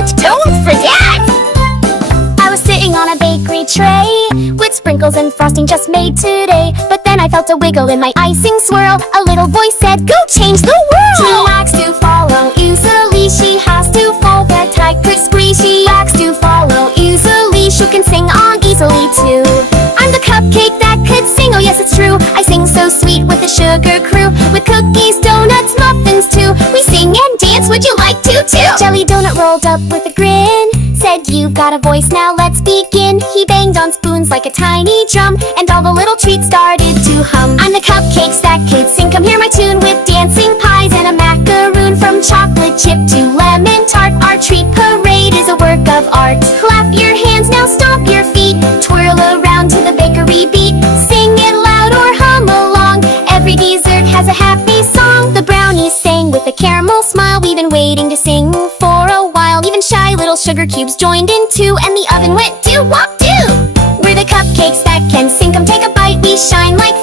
chocolate, don't forget! I was sitting on a bakery tray with sprinkles and frosting just made today. But then I felt a wiggle in my icing swirl. A little voice said, go change the world! She likes to follow easily. She has to fold that tight crisply. She likes to follow easily. She can sing on easily too. I'm the cupcake that could sing, oh yes it's true. I sing so sweet with the sugar crew. With cookies, donuts, muffins too. We sing and dance, would you like to too? Jelly donut rolled up with a grin, said you've got a voice, now let's begin. He banged on spoons like a tiny drum, and all the little treats started to hum. I'm the cupcakes that could sing, come hear my tune. With dancing pies and a macaroon. From chocolate chip to lemon tart, our treat parade is a work of art. Clap your hands, now stomp your feet. Twirl around to the bakery beat. Sing it loud or hum along. Every dessert has a happy song. The brownies sang with a caramel smile. We've been waiting to sing for a while. Even shy little sugar cubes joined in too, and the oven went do-wop-do. We're the cupcakes that can sing, come take a bite. We shine like